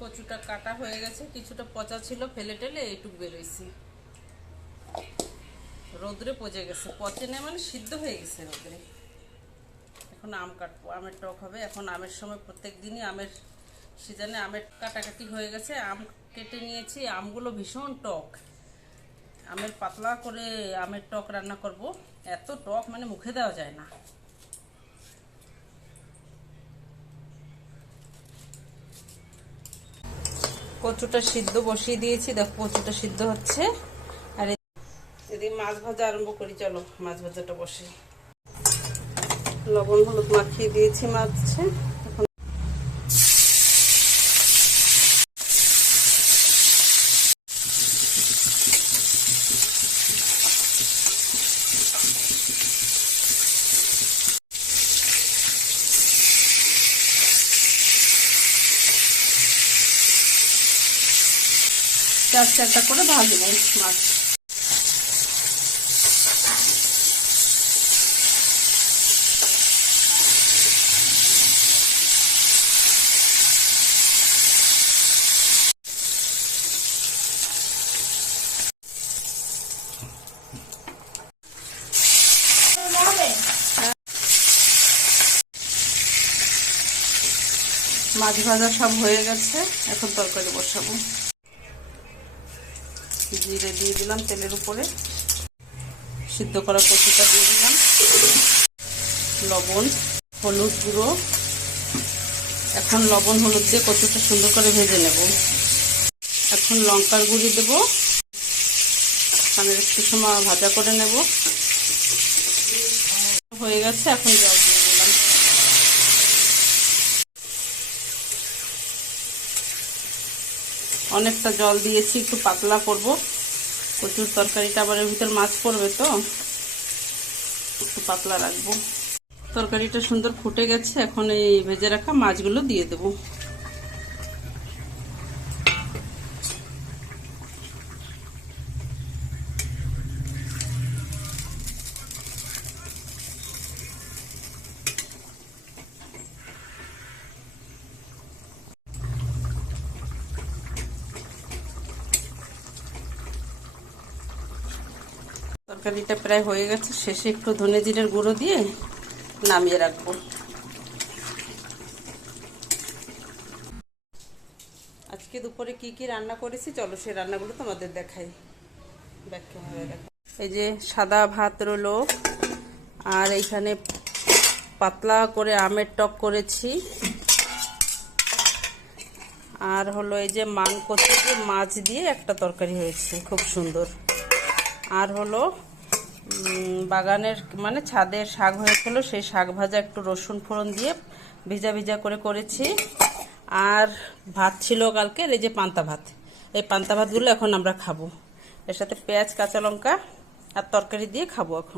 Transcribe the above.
কচুটা কাটা হয়ে গেছে, কিছুটা পচা ছিল, ফেলে টেলে এইটুক বেরোইছি রোদ্রে পচে গেছে। পচে নেই মানে সিদ্ধ হয়ে গেছে রোদ্রে। এখন আম কাটবো, আমের টক হবে। এখন আমের সময় প্রত্যেক দিনই আমের সিজনে আমের কাটাকাটি হয়ে গেছে। আম কেটে নিয়েছি, আমগুলো ভীষণ টক। আমের পাতলা করে আমের টক রান্না করব। এত টক মানে মুখে দেওয়া যায় না। কচুটা সিদ্ধ বসিয়ে দিয়েছি। দেখো, কচুটা সিদ্ধ হচ্ছে। আর যদি মাছ ভাজা আরম্ভ করি, চলো মাছ ভাজাটা বসে। লবণ, হলুদ মাখিয়ে দিয়েছি মাছে চার চারটা করে ভাজবো মাছ। মাছ ভাজা সব হয়ে গেছে এখন তরকারি বসাবো। জিরে দিয়ে দিলাম তেলের উপরে। সিদ্ধ করা কচুটা দিয়ে দিলাম। লবণ, হলুদ গুঁড়ো। এখন লবণ, হলুদ দিয়ে কচুটা সুন্দর করে ভেজে নেব। এখন লঙ্কার গুঁড়ি দেব। এখানে একটু সময় ভাজা করে নেব। হয়ে গেছে, এখন জল দিয়ে দিলাম অনেকটা জল দিয়েছি, একটু পাতলা করব। কচুর তরকারিটা আবার এর ভিতর মাছ পড়বে তো। একটু পাতলা রাখব। তরকারিটা সুন্দর ফুটে গেছে, এখন এই ভেজে রাখা মাছগুলো দিয়ে দেব। তরকারিটা প্রায় হয়ে গেছে। শেষে একটু ধনে জিরের গুঁড়ো দিয়ে নামিয়ে রাখব। আজকে দুপুরে কি কি রান্না করেছি? চলো সেই রান্নাগুলো তোমাদের দেখাই। এই যে সাদা ভাত রইল। আর এইখানে পাতলা করে আমের টক করেছি। আর হলো এই যে মান কচু মাছ দিয়ে একটা তরকারি হয়েছে। খুব সুন্দর। আর হলো বাগানের মানে ছাদের শাক হয়েছিল, সেই শাক ভাজা একটু রসুন ফোড়ন দিয়ে ভিজা ভিজা করে করেছি। আর ভাত ছিল কালকের এই যে পান্তা ভাত। এই পান্তা ভাতগুলো এখন আমরা খাব। এর সাথে পেঁয়াজ, কাঁচা লঙ্কা আর তরকারি দিয়ে খাব এখন।